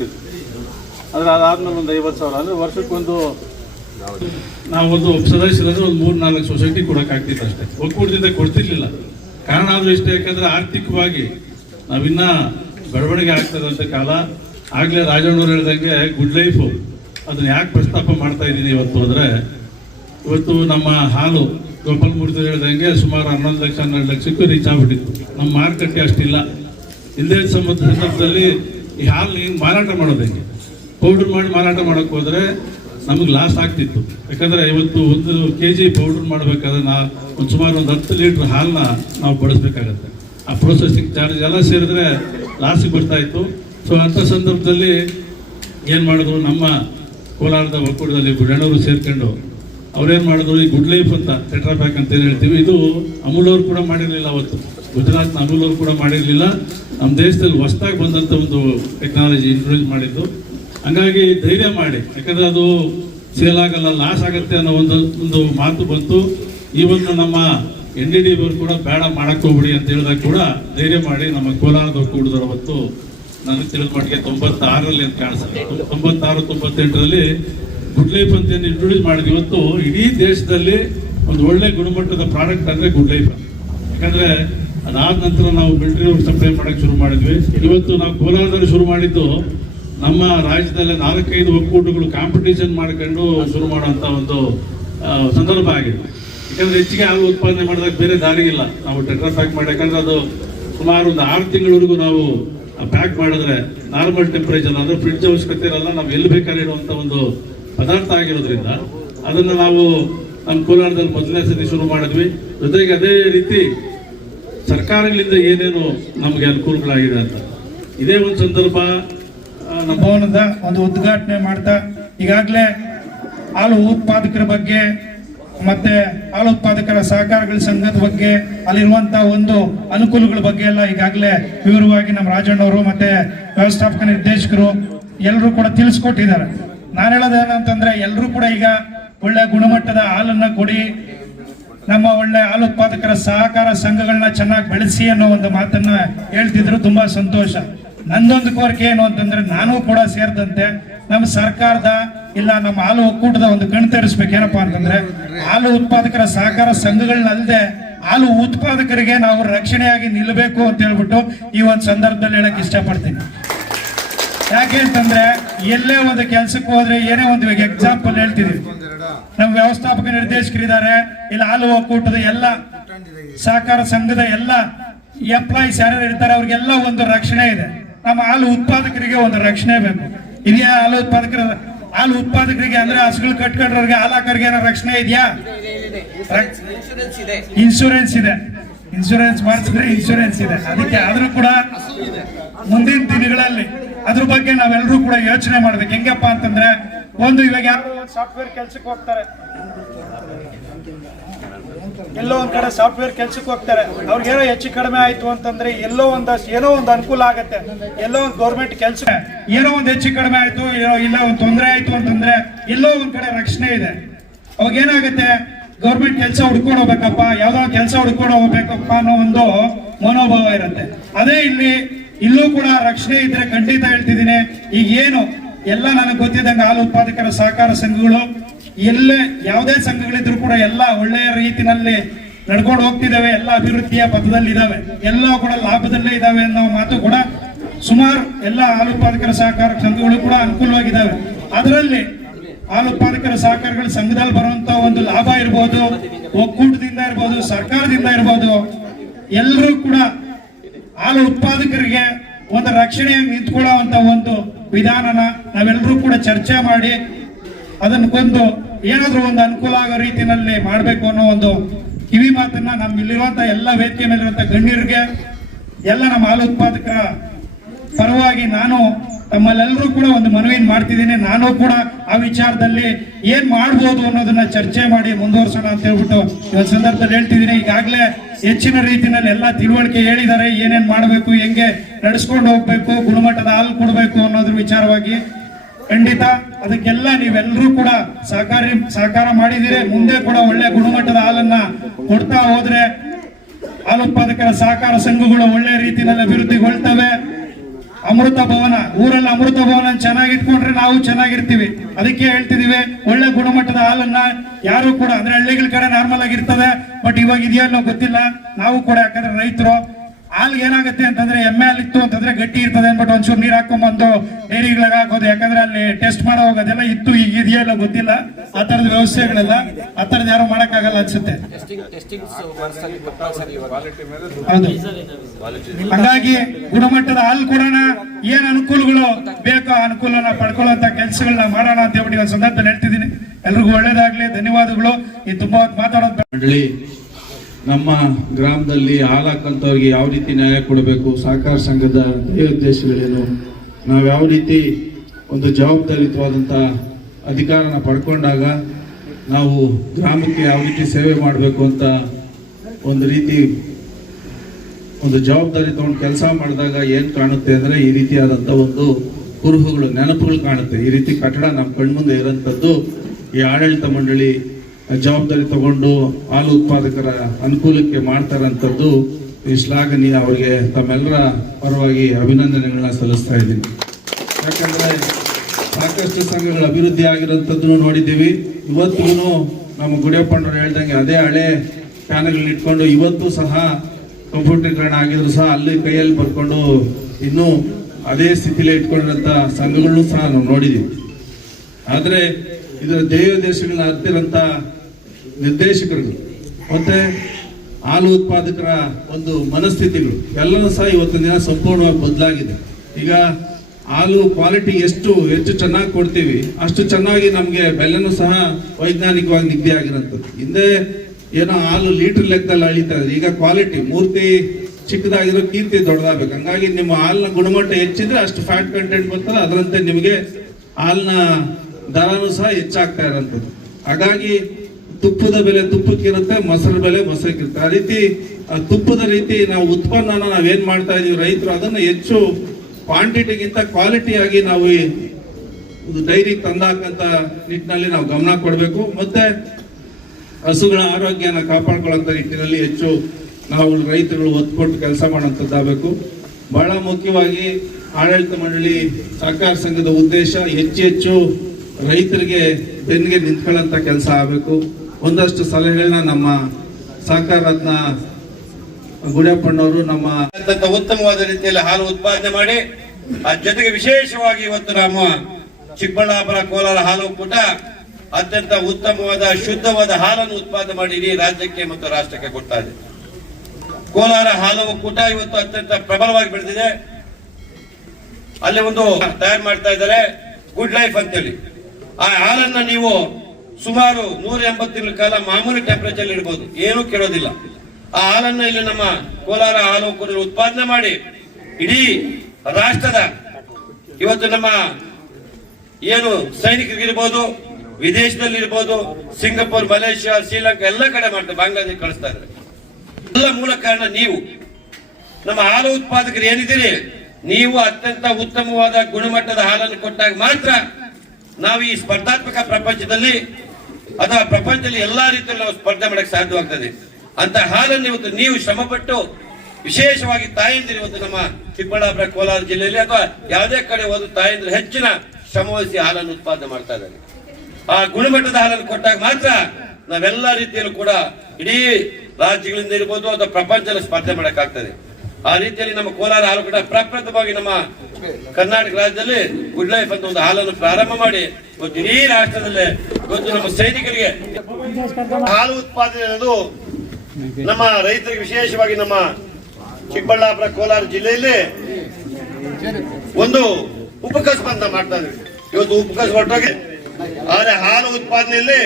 ಆಗ್ತಿತ್ತು ಆದರೆ ಅದಾದ್ಮೇಲೆ ಒಂದು ಐವತ್ತು ಸಾವಿರ. ಅಂದರೆ ವರ್ಷಕ್ಕೊಂದು ನಾವೊಂದು ಸದಸ್ಯರಾದ್ರೆ ಒಂದು ಮೂರು ನಾಲ್ಕು ಸೊಸೈಟಿ ಕೊಡೋಕ್ಕಾಗ್ತಿತ್ತು ಅಷ್ಟೇ. ಒಕ್ಕೂಟದಿಂದ ಕೊಡ್ತಿರ್ಲಿಲ್ಲ. ಕಾರಣ ಆದರೂ ಇಷ್ಟೇ, ಯಾಕಂದರೆ ಆರ್ಥಿಕವಾಗಿ ನಾವಿನ್ನ ಬೆಳವಣಿಗೆ ಆಗ್ತದಂಥ ಕಾಲ. ಆಗಲೇ ರಾಜಣ್ಣವ್ರು ಹೇಳ್ದಂಗೆ ಗುಡ್ ಲೈಫು ಅದನ್ನ ಯಾಕೆ ಪ್ರಸ್ತಾಪ ಮಾಡ್ತಾ ಇದ್ದೀನಿ ಇವತ್ತು ಅಂದರೆ, ಇವತ್ತು ನಮ್ಮ ಹಾಲು ಗೋಪಾಲ್ ಮೂರ್ತಿ ಹೇಳ್ದಂಗೆ ಸುಮಾರು ಹನ್ನೊಂದು ಲಕ್ಷ ಹನ್ನೆರಡು ಲಕ್ಷಕ್ಕೂ ರೀಚ್ ಆಗ್ಬಿಟ್ಟಿತ್ತು. ನಮ್ಮ ಮಾರುಕಟ್ಟೆ ಅಷ್ಟಿಲ್ಲ. ಇಲ್ಲದೇ ಸಂಬಂಧ ಸಂದರ್ಭದಲ್ಲಿ ಈ ಹಾಲು ಹಿಂಗೆ ಮಾರಾಟ ಮಾಡೋದು ಹೆಂಗೆ? ಪೌಡರ್ ಮಾಡಿ ಮಾರಾಟ ಮಾಡೋಕೆ ಹೋದ್ರೆ ನಮಗೆ ಲಾಸ್ ಆಗ್ತಿತ್ತು. ಯಾಕಂದ್ರೆ ಇವತ್ತು ಒಂದು ಕೆ ಜಿ ಪೌಡರ್ ಮಾಡಬೇಕಾದ್ರೆ ನಾ ಒಂದು ಸುಮಾರು ಒಂದು ಹತ್ತು ಲೀಟ್ರ್ ಹಾಲನ್ನ ನಾವು ಬಳಸಬೇಕಾಗತ್ತೆ. ಆ ಪ್ರೊಸೆಸಿಂಗ್ ಚಾರ್ಜ್ ಎಲ್ಲ ಸೇರಿದ್ರೆ ಲಾಸಿಗೆ ಬರ್ತಾಯಿತ್ತು ಸೊ ಅಂಥ ಸಂದರ್ಭದಲ್ಲಿ ಏನು ಮಾಡಿದ್ರು? ನಮ್ಮ ಕೋಲಾರದ ಒಕ್ಕೂಟದಲ್ಲಿ ಗುಡಣ್ಣವರು ಸೇರ್ಕೊಂಡು ಅವ್ರೇನು ಮಾಡಿದ್ರು? ಈ ಗುಡ್ ಲೈಫ್ ಅಂತ ಟೆಟ್ರಾ ಪ್ಯಾಕ್ ಅಂತ ಏನು ಹೇಳ್ತೀವಿ, ಇದು ಅಮೂಲ್ ಅವರು ಕೂಡ ಮಾಡಿರಲಿಲ್ಲ ಅವತ್ತು. ಗುಜರಾತ್ನ ಅಮೂಲ್ ಅವರು ಕೂಡ ಮಾಡಿರಲಿಲ್ಲ. ನಮ್ಮ ದೇಶದಲ್ಲಿ ಹೊಸದಾಗಿ ಬಂದಂಥ ಒಂದು ಟೆಕ್ನಾಲಜಿ ಇಂಟ್ರೊಡ್ಯೂಸ್ ಮಾಡಿದ್ದು. ಹಂಗಾಗಿ ಧೈರ್ಯ ಮಾಡಿ, ಯಾಕಂದ್ರೆ ಅದು ಸೇಲ್ ಆಗಲ್ಲ ಲಾಸ್ ಆಗುತ್ತೆ ಅನ್ನೋ ಒಂದು ಒಂದು ಮಾತು ಬಂತು. ಈ ಒಂದು ನಮ್ಮ ಎನ್ ಡಿ ಡಿ ಅವರು ಕೂಡ ಬೇಡ ಮಾಡಕ್ ಹೋಗ್ಬಿಡಿ ಅಂತ ಹೇಳಿದಾಗ ಕೂಡ ಧೈರ್ಯ ಮಾಡಿ ನಮ್ಮ ಕೋಲಾರದ ಒಕ್ಕೂಟದವರು ಅವತ್ತು ನನಗೆ ತಿಳಿದ ಮಟ್ಟಿಗೆ ತೊಂಬತ್ತಾರರಲ್ಲಿ ಅಂತ ಕಾಣಿಸುತ್ತೆ ತೊಂಬತ್ತಾರು, ತೊಂಬತ್ತೆಂಟರಲ್ಲಿ ಗುಡ್ ಲೈಫ್ ಅಂತ ಏನು ಇಂಟ್ರೊಡ್ಯೂಸ್ ಮಾಡಿದ್ವಿ ಇವತ್ತು ಇಡೀ ದೇಶದಲ್ಲಿ ಒಂದು ಒಳ್ಳೆ ಗುಣಮಟ್ಟದ ಪ್ರಾಡಕ್ಟ್ ಅಂದ್ರೆ ಗುಡ್ ಲೈಫ್ ಯಾಕಂದ್ರೆ ಅದಾದ ನಂತರ ನಾವು ಮಿಲಿಟರಿ ಸಪ್ಲೈ ಮಾಡಕ್ಕೆ ಶುರು ಮಾಡಿದ್ವಿ. ಇವತ್ತು ನಾವು ಕೋಲಾರದಲ್ಲಿ ಶುರು ಮಾಡಿದ್ದು ನಮ್ಮ ರಾಜ್ಯದಲ್ಲಿ ನಾಲ್ಕೈದು ಒಕ್ಕೂಟಗಳು ಕಾಂಪಿಟೇಷನ್ ಮಾಡ್ಕೊಂಡು ಶುರು ಮಾಡುವಂತ ಒಂದು ಸಂದರ್ಭ ಆಗಿದೆ. ಯಾಕಂದ್ರೆ ಹೆಚ್ಚಿಗೆ ಹಾಲು ಉತ್ಪಾದನೆ ಮಾಡಿದಾಗ ಬೇರೆ ದಾರಿ ಇಲ್ಲ. ನಾವು ಟೆಟ್ರಾ ಪ್ಯಾಕ್ ಮಾಡಿ, ಯಾಕಂದ್ರೆ ಅದು ಸುಮಾರು ಒಂದು ಆರು ತಿಂಗಳವರೆಗೂ ನಾವು ಪ್ಯಾಕ್ ಮಾಡಿದ್ರೆ ನಾರ್ಮಲ್ ಟೆಂಪರೇಚರ್ ಅಂದ್ರೆ ಫ್ರಿಡ್ಜ್ ಅವಶ್ಯಕತೆ ಇರಲ್ಲ, ನಾವು ಎಲ್ಲಿ ಬೇಕಾದ್ರೆ ಇರುವಂತ ಒಂದು ಪದಾರ್ಥ ಆಗಿರೋದ್ರಿಂದ ಅದನ್ನು ನಾವು ನಮ್ಮ ಕೋಲಾರದಲ್ಲಿ ಮೊದಲನೇ ಸತಿ ಶುರು ಮಾಡಿದ್ವಿ. ಜೊತೆಗೆ ಅದೇ ರೀತಿ ಸರ್ಕಾರಗಳಿಂದ ಏನೇನು ನಮಗೆ ಅನುಕೂಲಗಳಾಗಿದೆ ಅಂತ. ಇದೇ ಒಂದು ಸಂದರ್ಭ ಭವನದ ಒಂದು ಉದ್ಘಾಟನೆ ಮಾಡ್ತಾ, ಈಗಾಗಲೇ ಹಾಲು ಉತ್ಪಾದಕರ ಬಗ್ಗೆ ಮತ್ತೆ ಹಾಲು ಉತ್ಪಾದಕರ ಸಹಕಾರಗಳ ಸಂಘದ ಬಗ್ಗೆ ಅಲ್ಲಿರುವಂತಹ ಒಂದು ಅನುಕೂಲಗಳ ಬಗ್ಗೆ ಎಲ್ಲ ಈಗಾಗಲೇ ವಿವರವಾಗಿ ನಮ್ಮ ರಾಜಣ್ಣವರು ಮತ್ತೆ ವ್ಯವಸ್ಥಾಪಕ ನಿರ್ದೇಶಕರು ಎಲ್ಲರೂ ಕೂಡ ತಿಳಿಸ್ಕೊಟ್ಟಿದ್ದಾರೆ. ನಾನು ಹೇಳೋದೇನಂತಂದ್ರೆ, ಎಲ್ಲರೂ ಕೂಡ ಈಗ ಒಳ್ಳೆ ಗುಣಮಟ್ಟದ ಹಾಲನ್ನು ಕೊಡಿ ನಮ್ಮ ಒಳ್ಳೆ ಹಾಲು ಉತ್ಪಾದಕರ ಸಹಕಾರ ಸಂಘಗಳನ್ನ ಚೆನ್ನಾಗಿ ಬೆಳೆಸಿ ಅನ್ನೋ ಒಂದು ಮಾತನ್ನ ಹೇಳ್ತಿದ್ರು, ತುಂಬಾ ಸಂತೋಷ. ನಂದೊಂದು ಕೋರಿಕೆ ಏನು ಅಂತಂದ್ರೆ, ನಾನು ಕೂಡ ಸೇರಿದಂತೆ ನಮ್ಮ ಸರ್ಕಾರದ ಇಲ್ಲ ನಮ್ಮ ಹಾಲು ಒಕ್ಕೂಟದ ಒಂದು ಕಣ್ ತರಿಸ್ಬೇಕೇನಪ್ಪಾ ಅಂತಂದ್ರೆ, ಹಾಲು ಉತ್ಪಾದಕರ ಸಹಕಾರ ಸಂಘಗಳನ್ನಲ್ಲದೆ ಹಾಲು ಉತ್ಪಾದಕರಿಗೆ ನಾವು ರಕ್ಷಣೆಯಾಗಿ ನಿಲ್ಲಬೇಕು ಅಂತ ಹೇಳ್ಬಿಟ್ಟು ಈ ಒಂದು ಸಂದರ್ಭದಲ್ಲಿ ಹೇಳಕ್ ಇಷ್ಟಪಡ್ತೀನಿ. ಯಾಕೆ ಅಂತಂದ್ರೆ ಎಲ್ಲೇ ಒಂದು ಕೆಲ್ಸಕ್ಕೆ ಹೋದ್ರೆ ಏನೇ ಒಂದು ಎಕ್ಸಾಂಪಲ್ ಹೇಳ್ತಿದೀವಿ ನಮ್ಮ ವ್ಯವಸ್ಥಾಪಕ ನಿರ್ದೇಶಕರಿದ್ದಾರೆ ಇಲ್ಲಿ ಹಾಲು ಒಕ್ಕೂಟದ ಎಲ್ಲ ಸಹಕಾರ ಸಂಘದ ಎಲ್ಲ ಎಂಪ್ಲಾಯೀಸ್ ಯಾರ್ಯಾರು ಇರ್ತಾರೆ ಅವ್ರಿಗೆಲ್ಲ ಒಂದು ರಕ್ಷಣೆ ಇದೆ. ನಮ್ಮ ಹಾಲು ಉತ್ಪಾದಕರಿಗೆ ಒಂದು ರಕ್ಷಣೆ ಬೇಕು. ಇದೆಯಾ ಹಾಲು ಉತ್ಪಾದಕರ ಹಾಲು ಉತ್ಪಾದಕರಿಗೆ ಅಂದ್ರೆ ಹಸುಗಳು ಕಟ್ಕೊಂಡ್ರವ್ರಿಗೆ ಹಾಲಾಕರಿಗೆ ಏನೋ ರಕ್ಷಣೆ ಇದೆಯಾ? ಇನ್ಶೂರೆನ್ಸ್ ಇದೆ. ಇನ್ಶೂರೆನ್ಸ್ ಇದೆ. ಇನ್ಶೂರೆನ್ಸ್ ಮಾಡಿಸಿದ್ರೆ ಇನ್ಶೂರೆನ್ಸ್ ಇದೆ. ಅದಕ್ಕೆ ಆದ್ರೂ ಕೂಡ ಮುಂದಿನ ದಿನಗಳಲ್ಲಿ ಅದ್ರ ಬಗ್ಗೆ ನಾವೆಲ್ಲರೂ ಕೂಡ ಯೋಚನೆ ಮಾಡ್ಬೇಕು. ಹೆಂಗಪ್ಪ ಅಂತಂದ್ರೆ, ಒಂದು ಇವಾಗ ಯಾರೋ ಸಾಫ್ಟ್ವೇರ್ ಕೆಲ್ಸಕ್ಕೆ ಹೋಗ್ತಾರೆ. ಎಲ್ಲೋ ಒಂದ್ ಕಡೆ ಸಾಫ್ಟ್ವೇರ್ ಕೆಲ್ಸಕ್ಕೆ ಹೋಗ್ತಾರೆ. ಅವ್ರಿಗೇನೋ ಹೆಚ್ಚು ಕಡಿಮೆ ಆಯ್ತು ಅಂತಂದ್ರೆ ಎಲ್ಲೋ ಒಂದ್ ಏನೋ ಒಂದು ಅನುಕೂಲ ಆಗುತ್ತೆ. ಎಲ್ಲೋ ಒಂದು ಗೌರ್ಮೆಂಟ್ ಕೆಲಸ ಏನೋ ಒಂದು ಹೆಚ್ಚು ಕಡಿಮೆ ಆಯ್ತು ಇಲ್ಲ, ಒಂದು ತೊಂದರೆ ಆಯ್ತು ಅಂತಂದ್ರೆ ಎಲ್ಲೋ ಒಂದ್ ಕಡೆ ರಕ್ಷಣೆ ಇದೆ. ಅವಾಗ ಏನಾಗುತ್ತೆ? ಗೌರ್ಮೆಂಟ್ ಕೆಲಸ ಹುಡ್ಕೊಂಡು ಹೋಗ್ಬೇಕಪ್ಪ. ಯಾವ್ದೋ ಕೆಲಸ ಹುಡ್ಕೊಂಡು ಹೋಗ್ಬೇಕಪ್ಪ ಅನ್ನೋ ಒಂದು ಮನೋಭಾವ ಇರುತ್ತೆ. ಅದೇ ಇಲ್ಲಿ ಇಲ್ಲೂ ಕೂಡ ರಕ್ಷಣೆ ಇದ್ರೆ ಖಂಡಿತ ಹೇಳ್ತಿದ್ದೀನಿ. ಈಗ ಏನು, ಎಲ್ಲ ನನಗೆ ಗೊತ್ತಿದ್ದಂಗೆ ಹಾಲು ಉತ್ಪಾದಕರ ಸಹಕಾರ ಸಂಘಗಳು, ಎಲ್ಲೇ ಯಾವುದೇ ಸಂಘಗಳಿದ್ರು ಕೂಡ ಎಲ್ಲ ಒಳ್ಳೆಯ ರೀತಿನಲ್ಲಿ ನಡ್ಕೊಂಡು ಹೋಗ್ತಿದ್ದಾವೆ, ಎಲ್ಲ ಅಭಿವೃದ್ಧಿಯ ಪಥದಲ್ಲಿ ಇದಾವೆ ಎಲ್ಲ ಕೂಡ ಲಾಭದಲ್ಲೇ ಇದಾವೆ ಅನ್ನೋ ಮಾತು ಕೂಡ ಸುಮಾರು ಎಲ್ಲ ಹಾಲು ಉತ್ಪಾದಕರ ಸಹಕಾರ ಸಂಘಗಳು ಕೂಡ ಅನುಕೂಲವಾಗಿದ್ದಾವೆ. ಅದರಲ್ಲಿ ಹಾಲು ಉತ್ಪಾದಕರ ಸಹಕಾರಗಳ ಸಂಘದಲ್ಲಿ ಬರುವಂತ ಒಂದು ಲಾಭ ಇರ್ಬೋದು, ಒಕ್ಕೂಟದಿಂದ ಇರ್ಬೋದು, ಸರ್ಕಾರದಿಂದ ಇರ್ಬೋದು, ಎಲ್ಲರೂ ಕೂಡ ಹಾಲು ಉತ್ಪಾದಕರಿಗೆ ಒಂದು ರಕ್ಷಣೆ ನಿಂತ್ಕೊಳ್ಳುವಂತ ಒಂದು ವಿಧಾನನ ನಾವೆಲ್ಲರೂ ಕೂಡ ಚರ್ಚೆ ಮಾಡಿ ಅದನ್ನು ಕೊಂದು ಏನಾದ್ರೂ ಒಂದು ಅನುಕೂಲ ಆಗೋ ರೀತಿಯಲ್ಲಿ ಮಾಡಬೇಕು ಅನ್ನೋ ಒಂದು ಕಿವಿ ಮಾತನ್ನ ನಮ್ಮ ಇಲ್ಲಿರುವಂತ ಎಲ್ಲ ವೇದಿಕೆ ಮೇಲಿರುವಂತ ಗಣ್ಯರಿಗೆ, ಎಲ್ಲ ನಮ್ಮ ಹಾಲು ಉತ್ಪಾದಕರ ಪರವಾಗಿ ನಾನು ತಮ್ಮಲ್ಲೆಲ್ಲರೂ ಕೂಡ ಒಂದು ಮನವಿಯನ್ನು ಮಾಡ್ತಿದ್ದೀನಿ. ನಾನು ಕೂಡ ಆ ವಿಚಾರದಲ್ಲಿ ಏನ್ ಮಾಡ್ಬೋದು ಅನ್ನೋದನ್ನ ಚರ್ಚೆ ಮಾಡಿ ಮುಂದುವರ್ಸೋಣ ಅಂತ ಹೇಳ್ಬಿಟ್ಟು ಇವತ್ತು ಸಂದರ್ಭದಲ್ಲಿ ಹೇಳ್ತಿದ್ದೀನಿ. ಈಗಾಗಲೇ ಹೆಚ್ಚಿನ ರೀತಿಯಲ್ಲಿ ಎಲ್ಲ ತಿಳುವಳಿಕೆ ಹೇಳಿದ್ದಾರೆ. ಏನೇನ್ ಮಾಡಬೇಕು, ಹೆಂಗೆ ನಡೆಸ್ಕೊಂಡು ಹೋಗ್ಬೇಕು, ಗುಣಮಟ್ಟದ ಹಾಲು ಕೊಡಬೇಕು ಅನ್ನೋದ್ರ ವಿಚಾರವಾಗಿ ಖಂಡಿತ ಅದಕ್ಕೆಲ್ಲ ನೀವೆಲ್ಲರೂ ಕೂಡ ಸಹಕಾರಿ, ಸಹಕಾರ ಮಾಡಿದಿರಿ ಮುಂದೆ ಕೂಡ ಒಳ್ಳೆ ಗುಣಮಟ್ಟದ ಹಾಲನ್ನ ಕೊಡ್ತಾ ಹೋದ್ರೆ ಹಾಲು ಉತ್ಪಾದಕರ ಸಹಕಾರ ಸಂಘಗಳು ಒಳ್ಳೆ ರೀತಿಯಲ್ಲಿ ಅಭಿವೃದ್ಧಿಗೊಳ್ತವೆ. ಅಮೃತ ಭವನ, ಊರಲ್ಲಿ ಅಮೃತ ಭವನ ಚೆನ್ನಾಗಿ ಇಟ್ಕೊಂಡ್ರೆ ನಾವು ಚೆನ್ನಾಗಿರ್ತೀವಿ. ಅದಕ್ಕೆ ಹೇಳ್ತಿದೀವಿ, ಒಳ್ಳೆ ಗುಣಮಟ್ಟದ ಹಾಲನ್ನ ಯಾರು ಕೂಡ, ಅಂದ್ರೆ ಹಳ್ಳಿಗಳ ಕಡೆ ನಾರ್ಮಲ್ ಆಗಿರ್ತದೆ ಬಟ್ ಇವಾಗ ಇದೆಯಾ ಅನ್ನೋ ಗೊತ್ತಿಲ್ಲ. ನಾವು ಕೂಡ ಯಾಕಂದ್ರೆ ರೈತರು ಹಾಲು ಏನಾಗುತ್ತೆ ಅಂತಂದ್ರೆ ಎಮ್ಮೆ ಹಾಲು ಇತ್ತು ಅಂತಂದ್ರೆ ಗಟ್ಟಿ ಇರ್ತದೆ ಅಂದ್ಬಿಟ್ಟು ಒಂಚೂರು ನೀರು ಹಾಕೊಂಡ್ಬಂದು ಡೈರಿಗಳಿಗೆ ಹಾಕೋದು. ಯಾಕಂದ್ರೆ ಅಲ್ಲಿ ಟೆಸ್ಟ್ ಮಾಡೋ ಹೋಗೋದೆಲ್ಲ ಇತ್ತು, ಈಗ ಇದೆಯಲ್ಲ ಗೊತ್ತಿಲ್ಲ. ಆ ತರದ ವ್ಯವಸ್ಥೆಗಳೆಲ್ಲ ಆ ತರದ ಯಾರು ಮಾಡಕ್ಕಾಗಲ್ಲ ಅನ್ಸುತ್ತೆ. ಹೌದು. ಹಂಗಾಗಿ ಗುಣಮಟ್ಟದ ಹಾಲು ಕೊಡೋಣ. ಏನ್ ಅನುಕೂಲಗಳು ಬೇಕೋ ಆ ಅನುಕೂಲನ ಪಡ್ಕೊಳ್ಳುವಂತ ಕೆಲಸಗಳನ್ನ ಮಾಡೋಣ ಅಂತ ಹೇಳ್ಬಿಟ್ಟು ಸಂದರ್ಭದಲ್ಲಿ ಹೇಳ್ತಿದ್ದೀನಿ. ಎಲ್ರಿಗೂ ಒಳ್ಳೇದಾಗ್ಲಿ, ಧನ್ಯವಾದಗಳು. ಈ ತುಂಬಾ ಹೊತ್ತು ಮಾತಾಡೋದು ನಮ್ಮ ಗ್ರಾಮದಲ್ಲಿ ಹಾಲಾಕಂಥವ್ರಿಗೆ ಯಾವ ರೀತಿ ನ್ಯಾಯ ಕೊಡಬೇಕು, ಸಹಕಾರ ಸಂಘದ ಧ್ಯೇಯೋದ್ದೇಶಗಳೇನು ನಾವು ಯಾವ ರೀತಿ ಒಂದು ಜವಾಬ್ದಾರಿಯುತವಾದಂಥ ಅಧಿಕಾರನ ಪಡ್ಕೊಂಡಾಗ ನಾವು ಗ್ರಾಮಕ್ಕೆ ಯಾವ ರೀತಿ ಸೇವೆ ಮಾಡಬೇಕು ಅಂತ ಒಂದು ರೀತಿ ಒಂದು ಜವಾಬ್ದಾರಿ ತಗೊಂಡು ಕೆಲಸ ಮಾಡಿದಾಗ ಏನು ಕಾಣುತ್ತೆ ಅಂದರೆ ಈ ರೀತಿಯಾದಂಥ ಒಂದು ಕುರುಹುಗಳು, ನೆನಪುಗಳು ಕಾಣುತ್ತೆ. ಈ ರೀತಿ ಕಟ್ಟಡ ನಮ್ಮ ಕಣ್ಮುಂದೆ ಇರೋಂಥದ್ದು ಈ ಆಡಳಿತ ಮಂಡಳಿ ಜವಾಬ್ದಾರಿ ತಗೊಂಡು ಹಾಲು ಉತ್ಪಾದಕರ ಅನುಕೂಲಕ್ಕೆ ಮಾಡ್ತಾರಂಥದ್ದು ಈ ಶ್ಲಾಘನೀಯ ಅವರಿಗೆ ತಮ್ಮೆಲ್ಲರ ಪರವಾಗಿ ಅಭಿನಂದನೆಗಳನ್ನ ಸಲ್ಲಿಸ್ತಾ ಇದ್ದೀನಿ. ಯಾಕಂದ್ರೆ ಸಾಕಷ್ಟು ಸಂಘಗಳ ಅಭಿವೃದ್ಧಿ ಆಗಿರೋಂಥದ್ದನ್ನು ನೋಡಿದ್ದೀವಿ. ಇವತ್ತಿಗೂ ನಮ್ಮ ಗುಡಿಯಪ್ಪಣ್ಣವ್ರು ಹೇಳ್ದಂಗೆ ಅದೇ ಹಳೆ ಪ್ಯಾನ್ಗಳನ್ನ ಇಟ್ಕೊಂಡು ಇವತ್ತು ಸಹ ಕಂಪ್ಯೂಟರೀಕರಣ ಆಗಿದ್ರು ಸಹ ಅಲ್ಲಿ ಕೈಯಲ್ಲಿ ಬರ್ಕೊಂಡು ಇನ್ನೂ ಅದೇ ಸ್ಥಿತಿಲೇ ಇಟ್ಕೊಂಡಿರೋಂಥ ಸಂಘಗಳನ್ನು ಸಹ ನಾವು ನೋಡಿದ್ದೀವಿ. ಆದರೆ ಇದರ ದೇಶಗಳನ್ನ ಹತ್ತಿರಂತ ನಿರ್ದೇಶಕರುಗಳು ಮತ್ತೆ ಹಾಲು ಉತ್ಪಾದಕರ ಒಂದು ಮನಸ್ಥಿತಿಗಳು. ಎಲ್ಲನೂ ಸಹ ಇವತ್ತಿನ ದಿನ ಸಂಪೂರ್ಣವಾಗಿ ಬದಲಾಗಿದೆ. ಈಗ ಹಾಲು ಕ್ವಾಲಿಟಿ ಎಷ್ಟು ಹೆಚ್ಚು ಚೆನ್ನಾಗಿ ಕೊಡ್ತೀವಿ, ಅಷ್ಟು ಚೆನ್ನಾಗಿ ನಮಗೆ ಬೆಲೆನೂ ಸಹ ವೈಜ್ಞಾನಿಕವಾಗಿ ನಿಗದಿ ಆಗಿರೋಂಥದ್ದು. ಹಿಂದೆ ಏನೋ ಹಾಲು ಲೀಟರ್ ಲೆಕ್ಕದಲ್ಲಿ ಅಳಿತಾ ಇದ್ರೆ. ಈಗ ಕ್ವಾಲಿಟಿ ಮೂರ್ತಿ ಚಿಕ್ಕದಾಗಿರೋ ಕೀರ್ತಿ ದೊಡ್ಡದಾಗಬೇಕು. ಹಂಗಾಗಿ ನಿಮ್ಮ ಹಾಲಿನ ಗುಣಮಟ್ಟ ಹೆಚ್ಚಿದ್ರೆ ಅಷ್ಟು ಫ್ಯಾಟ್ ಕಂಟೆಂಟ್ ಬರ್ತದೆ, ಅದರಂತೆ ನಿಮಗೆ ಹಾಲಿನ ದರನೂ ಸಹ ಹೆಚ್ಚಾಗ್ತಾ ಇರೋಂಥದ್ದು. ಹಾಗಾಗಿ ತುಪ್ಪದ ಬೆಲೆ ತುಪ್ಪಕ್ಕಿರುತ್ತೆ, ಮೊಸರು ಬೆಲೆ ಮೊಸರಕ್ಕಿರುತ್ತೆ ಆ ರೀತಿ, ಆ ತುಪ್ಪದ ರೀತಿ ನಾವು ಉತ್ಪನ್ನನ ನಾವೇನ್ ಮಾಡ್ತಾ ಇದೀವಿ ರೈತರು, ಅದನ್ನ ಹೆಚ್ಚು ಕ್ವಾಂಟಿಟಿಗಿಂತ ಕ್ವಾಲಿಟಿಯಾಗಿ ನಾವು ಒಂದು ಡೈರಿ ತಂದಾಕಂತ ನಿಟ್ಟಿನಲ್ಲಿ ನಾವು ಗಮನ ಕೊಡಬೇಕು. ಮತ್ತೆ ಹಸುಗಳ ಆರೋಗ್ಯನ ಕಾಪಾಡ್ಕೊಳ್ಳೋಂಥ ನಿಟ್ಟಿನಲ್ಲಿ ಹೆಚ್ಚು ನಾವು ರೈತರುಗಳು ಒತ್ತು ಕೊಟ್ಟು ಕೆಲಸ ಮಾಡುವಂಥದ್ದಾಗಬೇಕು ಬಹಳ ಮುಖ್ಯವಾಗಿ ಆಡಳಿತ ಮಂಡಳಿ, ಸಹಕಾರ ಸಂಘದ ಉದ್ದೇಶ ಹೆಚ್ಚು ಹೆಚ್ಚು ರೈತರಿಗೆ ಬೆನ್ನಿಗೆ ನಿಂತ್ಕೊಳ್ಳೋಂಥ ಕೆಲಸ ಆಗಬೇಕು. ಒಂದಷ್ಟು ಸಲಹೆಗಳನ್ನ ನಮ್ಮ ಸಹಕಾರ ರತ್ನ ಗುಡಿಯಪ್ಪನವರು ನಮ್ಮ ಉತ್ತಮವಾದ ರೀತಿಯಲ್ಲಿ ಹಾಲು ಉತ್ಪಾದನೆ ಮಾಡಿ ಆ ಜೊತೆಗೆ ವಿಶೇಷವಾಗಿ ಇವತ್ತು ನಮ್ಮ ಚಿಕ್ಕಬಳ್ಳಾಪುರ ಕೋಲಾರ ಹಾಲು ಕೂಟ ಅತ್ಯಂತ ಉತ್ತಮವಾದ, ಶುದ್ಧವಾದ ಹಾಲನ್ನು ಉತ್ಪಾದನೆ ಮಾಡಿ ಇಡೀ ರಾಜ್ಯಕ್ಕೆ ಮತ್ತು ರಾಷ್ಟ್ರಕ್ಕೆ ಕೊಡ್ತಾ ಇದೆ. ಕೋಲಾರ ಹಾಲು ಕೂಟ ಇವತ್ತು ಅತ್ಯಂತ ಪ್ರಬಲವಾಗಿ ಬೆಳೆದಿದೆ. ಅಲ್ಲಿ ಒಂದು ತಯಾರು ಮಾಡ್ತಾ ಇದ್ದಾರೆ, ಗುಡ್ ಲೈಫ್ ಅಂತೇಳಿ. ಆ ಹಾಲನ್ನ ನೀವು ಸುಮಾರು ನೂರ ಎಂಬತ್ತು ತಿಂಗಳ ಕಾಲ ಮಾಮೂಲಿ ಟೆಂಪರೇಚರ್ ಇಡಬಹುದು ಏನೂ ಕೇಳೋದಿಲ್ಲ ಆ ಹಾಲನ್ನ ಇಲ್ಲಿ ನಮ್ಮ ಕೋಲಾರ ಹಾಲು ಕೂಡ ಉತ್ಪಾದನೆ ಮಾಡಿ ಇಡೀ ರಾಷ್ಟ್ರದ ಇವತ್ತು ನಮ್ಮ ಏನು ಸೈನಿಕರಿಗಿರ್ಬೋದು ವಿದೇಶದಲ್ಲಿ ಇರ್ಬೋದು, ಸಿಂಗಪುರ್, ಮಲೇಷ್ಯಾ, ಶ್ರೀಲಂಕಾ ಎಲ್ಲ ಕಡೆ ಮಾಡ್ತಾರೆ, ಬಾಂಗ್ಲಾದೇಶ ಕಳಿಸ್ತಾ ಇದ್ದಾರೆ. ಎಲ್ಲ ಮೂಲ ಕಾರಣ ನೀವು. ನಮ್ಮ ಹಾಲು ಉತ್ಪಾದಕರು ಏನಿದ್ದೀರಿ? ನೀವು ಅತ್ಯಂತ ಉತ್ತಮವಾದ ಗುಣಮಟ್ಟದ ಹಾಲನ್ನು ಕೊಟ್ಟಾಗ ಮಾತ್ರ ನಾವು ಈ ಸ್ಪರ್ಧಾತ್ಮಕ ಪ್ರಪಂಚದಲ್ಲಿ ಅಥವಾ ಪ್ರಪಂಚದಲ್ಲಿ ಎಲ್ಲಾ ರೀತಿಯಲ್ಲಿ ನಾವು ಸ್ಪರ್ಧೆ ಮಾಡಕ್ಕೆ ಸಾಧ್ಯವಾಗ್ತದೆ. ಅಂತ ಹಾಲನ್ನು ಇವತ್ತು ನೀವು ಶ್ರಮಪಟ್ಟು ವಿಶೇಷವಾಗಿ ತಾಯಂದಿರು ಇವತ್ತು ನಮ್ಮ ಚಿಕ್ಕಬಳ್ಳಾಪುರ ಕೋಲಾರ ಜಿಲ್ಲೆಯಲ್ಲಿ ಅಥವಾ ಯಾವುದೇ ಕಡೆ ಹೋದ ತಾಯಂದಿರು ಹೆಚ್ಚಿನ ಶ್ರಮವಹಿಸಿ ಹಾಲನ್ನು ಉತ್ಪಾದನೆ ಮಾಡ್ತಾ ಇದ್ದಾರೆ. ಆ ಗುಣಮಟ್ಟದ ಹಾಲನ್ನು ಕೊಟ್ಟಾಗ ಮಾತ್ರ ನಾವೆಲ್ಲ ರೀತಿಯಲ್ಲೂ ಕೂಡ ಇಡೀ ರಾಜ್ಯಗಳಿಂದ ಇರ್ಬೋದು ಅಥವಾ ಪ್ರಪಂಚದಲ್ಲಿ ಸ್ಪರ್ಧೆ ಮಾಡಕ್ಕಾಗ್ತದೆ. ಆ ರೀತಿಯಲ್ಲಿ ನಮ್ಮ ಕೋಲಾರ ಹಾಲು ಕೂಡ ಪ್ರಾಕೃತವಾಗಿ ನಮ್ಮ ಕರ್ನಾಟಕ ರಾಜ್ಯದಲ್ಲಿ ಗುಡ್ ಲೈಫ್ ಅಂತ ಒಂದು ಹಾಲನ್ನು ಪ್ರಾರಂಭ ಮಾಡಿ ಒಂದು ಇಡೀ ರಾಷ್ಟ್ರದಲ್ಲೇ ಇವತ್ತು ನಮ್ಮ ಸೈನಿಕರಿಗೆ ಹಾಲು ಉತ್ಪಾದನೆ ಅನ್ನೋದು ನಮ್ಮ ರೈತರಿಗೆ ವಿಶೇಷವಾಗಿ ನಮ್ಮ ಚಿಕ್ಕಬಳ್ಳಾಪುರ, ಕೋಲಾರ ಜಿಲ್ಲೆಯಲ್ಲಿ ಒಂದು ಉಪಕಸಬ ಅಂತ ಮಾಡ್ತಾ ಇದ್ವಿ. ಇವತ್ತು ಉಪಕಸಬ ಆದ್ರೆ ಹಾಲು ಉತ್ಪಾದನೆಯಲ್ಲಿ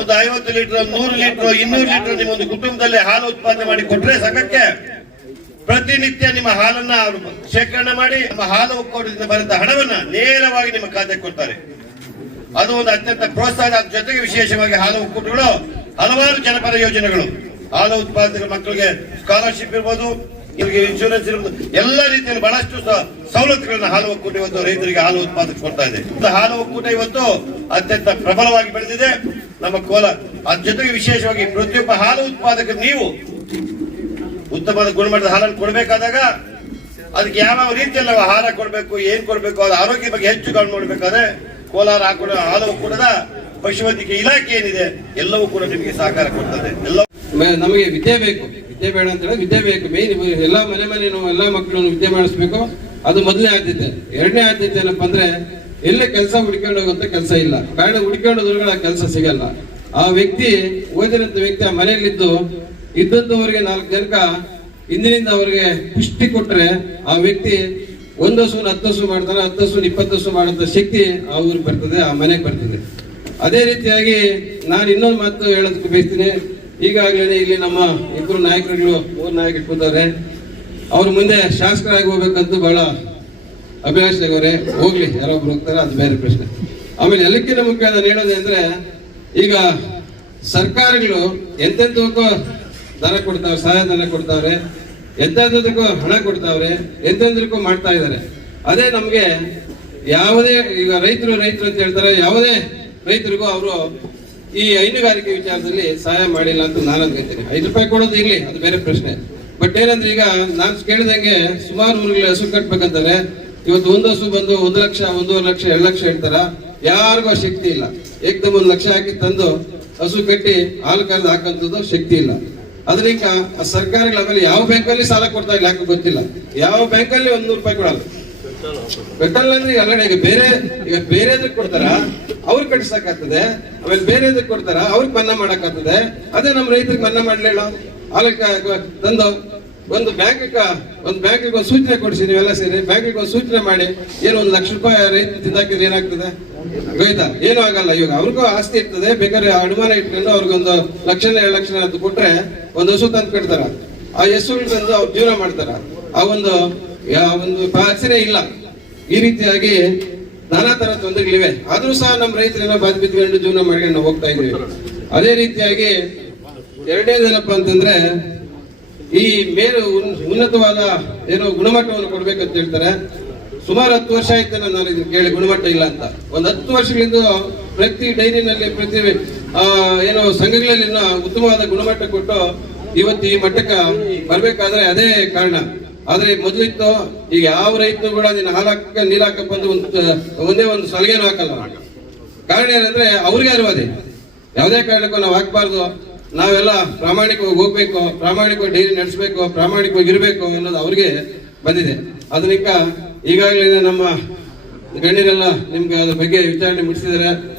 ಒಂದು ಐವತ್ತು ಲೀಟರ್, ನೂರು ಲೀಟರ್, ಇನ್ನೂರು ಲೀಟರ್ ನಿಮ್ಮ ಒಂದು ಕುಟುಂಬದಲ್ಲಿ ಹಾಲು ಉತ್ಪಾದನೆ ಮಾಡಿ ಕೊಟ್ರೆ ಸಂಘಕ್ಕೆ ಪ್ರತಿನಿತ್ಯ ನಿಮ್ಮ ಹಾಲನ್ನ ಅವರು ಶೇಖರಣೆ ಮಾಡಿ ನಮ್ಮ ಹಾಲು ಒಕ್ಕೂಟದಿಂದ ಬರೆದ ಹಣವನ್ನ ನೇರವಾಗಿ ನಿಮ್ಮ ಖಾತೆಗೆ ಕೊಡ್ತಾರೆ. ಅದು ಒಂದು ಅತ್ಯಂತ ಪ್ರೋತ್ಸಾಹ ಜೊತೆಗೆ ವಿಶೇಷವಾಗಿ ಹಾಲು ಒಕ್ಕೂಟಗಳು ಹಲವಾರು ಜನಪರ ಯೋಜನೆಗಳು. ಹಾಲು ಉತ್ಪಾದಕ ಮಕ್ಕಳಿಗೆ ಸ್ಕಾಲರ್ಶಿಪ್ ಇರ್ಬೋದು, ಇವರಿಗೆ ಇನ್ಶೂರೆನ್ಸ್ ಇರ್ಬೋದು, ಎಲ್ಲ ರೀತಿಯಲ್ಲಿ ಬಹಳಷ್ಟು ಸವಲತ್ತುಗಳನ್ನ ಹಾಲು ಒಕ್ಕೂಟ ಇವತ್ತು ರೈತರಿಗೆ ಹಾಲು ಉತ್ಪಾದಕ ಕೊಡ್ತಾ ಇದು. ಹಾಲು ಒಕ್ಕೂಟ ಇವತ್ತು ಅತ್ಯಂತ ಪ್ರಬಲವಾಗಿ ಬೆಳೆದಿದೆ. ನಮ್ಮ ಕೋಲಾರ ಅದ್ರ ಜೊತೆಗೆ ವಿಶೇಷವಾಗಿ ಪ್ರತಿಯೊಬ್ಬ ಹಾಲು ಉತ್ಪಾದಕರು ನೀವು ಉತ್ತಮವಾದ ಗುಣಮಟ್ಟದ ಹಾಲನ್ನು ಕೊಡಬೇಕಾದಾಗ ಅದಕ್ಕೆ ಯಾವ ರೀತಿಯಲ್ಲಿ ನಾವು ಆಹಾರ ಕೊಡಬೇಕು, ಏನ್ ಕೊಡಬೇಕು, ಅದು ಆರೋಗ್ಯ ಬಗ್ಗೆ ಹೆಚ್ಚು ಗಮನ ಮಾಡಬೇಕಾದ್ರೆ ಕೋಲಾರ ಹಾಕೊಡ ಹಾಲು ಒಕ್ಕೂಟದ ಪಶುವೈದ್ಯಕೀಯ ಇಲಾಖೆ ಏನಿದೆ, ಎಲ್ಲವೂ ಕೂಡ ನಿಮಗೆ ಸಹಕಾರ ಕೊಡ್ತದೆ. ಎಲ್ಲ ನಮಗೆ ವಿದ್ಯೆ ಬೇಕು. ವಿದ್ಯೆ ಬೇಡ ಅಂತ ಹೇಳಿ ವಿದ್ಯೆ ಬೇಕು. ಮೇನ್ ಎಲ್ಲ ಮನೆ ಮನೆ ಎಲ್ಲ ಮಕ್ಕಳನ್ನು ವಿದ್ಯೆ ಮಾಡಿಸ್ಬೇಕು. ಅದು ಮೊದಲನೇ ಆದ್ಯತೆ. ಎರಡನೇ ಆದ್ಯತೆ ಏನಪ್ಪ ಅಂದ್ರೆ ಎಲ್ಲೇ ಕೆಲಸ ಹುಡ್ಕೊಂಡು ಹೋಗುವಂತ ಕೆಲಸ ಇಲ್ಲ. ಬೇಡ, ಹುಡ್ಕೊಂಡು ಆ ಕೆಲಸ ಸಿಗಲ್ಲ. ಆ ವ್ಯಕ್ತಿ ಓದಿರಂತ ವ್ಯಕ್ತಿ ಆ ಮನೆಯಲ್ಲಿದ್ದು, ಇದ್ದದ್ದವರಿಗೆ ನಾಲ್ಕು ಜನಕ ಇಂದಿನಿಂದ ಅವರಿಗೆ ಪುಷ್ಟಿ ಕೊಟ್ರೆ ಆ ವ್ಯಕ್ತಿ ಒಂದು ಹಸು ಹತ್ತು ಹಸು ಮಾಡ್ತಾನೆ, ಹತ್ತು ಹಸು ಇಪ್ಪತ್ತು ಹಸು ಮಾಡುವಂತ ಶಕ್ತಿ ಆ ಊರಿಗೆ ಬರ್ತದೆ, ಆ ಮನೆಗೆ ಬರ್ತದೆ. ಅದೇ ರೀತಿಯಾಗಿ ನಾನು ಇನ್ನೊಂದು ಮಾತು ಹೇಳೋದಕ್ಕೆ ಬಯಸ್ತೀನಿ. ಈಗಾಗಲೇ ಇಲ್ಲಿ ನಮ್ಮ ಇಬ್ಬರು ನಾಯಕರುಗಳು, ಮೂರು ನಾಯಕರು ಕೂತವ್ರೆ. ಅವ್ರ ಮುಂದೆ ಶಾಸಕರಾಗಿ ಹೋಗ್ಬೇಕಂತೂ ಬಹಳ ಅಭಿಲಾಷೆ ಅವರೇ ಹೋಗ್ಲಿ ಯಾರೊಬ್ರು ಹೋಗ್ತಾರೆ, ಅದು ಬೇರೆ ಪ್ರಶ್ನೆ. ಆಮೇಲೆ ಎಲ್ಲಕ್ಕಿಂತ ಮುಖ್ಯ ನಾನು ಹೇಳೋದು ಅಂದ್ರೆ, ಈಗ ಸರ್ಕಾರಗಳು ಎಂತೆಂತಕ್ಕೂ ದನ ಕೊಡ್ತಾವೆ ಸಹಾಯ ಧನ ಕೊಡ್ತಾವ್ರೆ, ಎಂತೆಂತದಕ್ಕೂ ಹಣ ಕೊಡ್ತಾವ್ರೆ ಎಂಥೆಂದಕ್ಕೂ ಮಾಡ್ತಾ ಇದ್ದಾರೆ. ಅದೇ ನಮ್ಗೆ ಯಾವುದೇ, ಈಗ ರೈತರು ರೈತರು ಅಂತ ಹೇಳ್ತಾರೆ, ಯಾವುದೇ ರೈತರಿಗೂ ಅವರು ಈ ಹೈನುಗಾರಿಕೆ ವಿಚಾರದಲ್ಲಿ ಸಹಾಯ ಮಾಡಿಲ್ಲ ಅಂತ ನಾನು ಅನ್ಕೊತೀನಿ. ಐದು ರೂಪಾಯಿ ಕೊಡೋದು ಇರ್ಲಿ, ಅದು ಬೇರೆ ಪ್ರಶ್ನೆ. ಬಟ್ ಏನಂದ್ರೆ ಈಗ ನಾನು ಕೇಳಿದಂಗೆ ಸುಮಾರು ಊರುಗಳು ಹಸು ಕಟ್ಬೇಕಂತಾರೆ. ಇವತ್ತು ಒಂದು ಹಸು ಬಂದು ಒಂದು ಲಕ್ಷ ಒಂದೂವರೆ ಲಕ್ಷ, ಎರಡು ಲಕ್ಷ ಹೇಳ್ತಾರ. ಯಾರಿಗೂ ಆ ಶಕ್ತಿ ಇಲ್ಲ. ಏಕದಮ್ ಒಂದು ಲಕ್ಷ ಹಾಕಿ ತಂದು ಹಸು ಕಟ್ಟಿ ಹಾಲು ಕರೆದು ಹಾಕಂತದ್ದು ಶಕ್ತಿ ಇಲ್ಲ. ಅದರಿಂದ ಆ ಸರ್ಕಾರಗಳ ಆಮೇಲೆ ಯಾವ ಬ್ಯಾಂಕಲ್ಲಿ ಸಾಲ ಕೊಡ್ತಾ ಇಲ್ಲ ಯಾಕೆ ಗೊತ್ತಿಲ್ಲ. ಯಾವ ಬ್ಯಾಂಕಲ್ಲಿ ಒಂದ್ ನೂರು ರೂಪಾಯಿ ಕೊಡಲ್ಲ. ಬೆಟ್ಟಲ್ ಅಂದ್ರೆ ಈಗ ಅಲ್ಲ ಈಗ ಬೇರೆ ಈಗ ಬೇರೆ ಕೊಡ್ತಾರ, ಅವ್ರು ಕಟ್ಸಕ್ಕಾಗ್ತದೆ ಆಮೇಲೆ ಬೇರೆ ಕೊಡ್ತಾರ, ಅವ್ರಿಗೆ ಮನ್ನಾ ಮಾಡಕ್ಕಾಗ್ತದೆ. ಅದೇ ನಮ್ಮ ರೈತರಿಗೆ ಮನ್ನಾ ಮಾಡ್ಲಿಲ್ಲ. ಅಲ್ಲಿ ತಂದು ಒಂದು ಬ್ಯಾಂಕ್ ಒಂದು ಬ್ಯಾಂಕಿಗೆ ಒಂದು ಸೂಚನೆ ಕೊಡಿಸಿ ನೀವೆಲ್ಲ ಸೇರಿ. ಬ್ಯಾಂಕ್ಗೆ ಒಂದು ಸೂಚನೆ ಮಾಡಿ, ಏನು ಒಂದು ಲಕ್ಷ ರೂಪಾಯಿ ರೈತ ತಿಂದಾಕಿದ್ರೆ ಏನಾಗ್ತದೆ? ಗೊತ್ತಾ? ಏನೂ ಆಗಲ್ಲ. ಇವಾಗ ಅವ್ರಿಗೂ ಆಸ್ತಿ ಇರ್ತದೆ, ಬೇಕಾದ್ರೆ ಅಡಮಾನ ಇಟ್ಕೊಂಡು ಅವ್ರಿಗೊಂದು ಲಕ್ಷ ಎರಡು ಲಕ್ಷ ಅಂತ ಕೊಟ್ರೆ ಒಂದು ಹಸು ತಂದು ಕಟ್ತಾರ. ಆ ಹೆಸರು ತಂದು ಅವ್ರು ಜೀವನ ಮಾಡ್ತಾರ. ಆ ಒಂದು ಒಂದು ಆಸರೆ ಇಲ್ಲ. ಈ ರೀತಿಯಾಗಿ ನಾನಾ ತರ ತೊಂದರೆಗಳಿವೆ. ಆದ್ರೂ ಸಹ ನಮ್ಮ ರೈತರೆಲ್ಲ ಬಾದ್ ಬಿದ್ಕೊಂಡು ಜೀವನ ಮಾಡ್ಕೊಂಡು ಹೋಗ್ತಾ ಇದೀವಿ ಅದೇ ರೀತಿಯಾಗಿ ಎರಡನೇದೇನಪ್ಪ ಅಂತಂದ್ರೆ ಈ ಮೇಲು ಉನ್- ಉನ್ನತವಾದ ಏನೋ ಗುಣಮಟ್ಟವನ್ನು ಕೊಡ್ಬೇಕಂತ ಹೇಳ್ತಾರೆ. ಸುಮಾರು ಹತ್ತು ವರ್ಷ ಆಯ್ತು ನಾನು ಇದನ್ನ ಕೇಳಿ ಗುಣಮಟ್ಟ ಇಲ್ಲ ಅಂತ. ಒಂದ್ ಹತ್ತು ವರ್ಷಗಳಿಂದ ಪ್ರತಿ ಡೈರಿನಲ್ಲಿ, ಪ್ರತಿ ಏನು ಸಂಘಗಳಲ್ಲಿ ಉತ್ತಮವಾದ ಗುಣಮಟ್ಟ ಕೊಟ್ಟು ಇವತ್ತು ಈ ಮಟ್ಟಕ್ಕೆ ಬರ್ಬೇಕಾದ್ರೆ ಅದೇ ಕಾರಣ. ಆದ್ರೆ ಮೊದಲಿತ್ತು ಈಗ ಯಾವ ರೈತರು ಕೂಡ ನಿನ್ನ ಹಾಲಾಕ ನೀರ್ ಹಾಕಪ್ಪ ಒಂದು, ಒಂದೇ ಒಂದು ಸಲಿಗೆನೂ ಹಾಕಲ್ಲ. ಕಾರಣ ಏನಂದ್ರೆ ಅವ್ರಿಗೆ ಅರಿವಾದೆ. ಯಾವುದೇ ಕಾರಣಕ್ಕೂ ನಾವು ಹಾಕ್ಬಾರ್ದು. ನಾವೆಲ್ಲ ಪ್ರಾಮಾಣಿಕವಾಗಿ ಹೋಗ್ಬೇಕು, ಪ್ರಾಮಾಣಿಕವಾಗಿ ಡೈರಿ ನಡೆಸಬೇಕು, ಪ್ರಾಮಾಣಿಕವಾಗಿ ಇರಬೇಕು ಅನ್ನೋದು ಅವ್ರಿಗೆ ಬಂದಿದೆ. ಅದನ್ನ ಈಗಾಗಲೇ ನಮ್ಮ ಗಣ್ಯರೆಲ್ಲ ನಿಮ್ಗೆ ಅದ್ರ ಬಗ್ಗೆ ವಿಚಾರಣೆ ಮುಗಿಸಿದ್ದಾರೆ.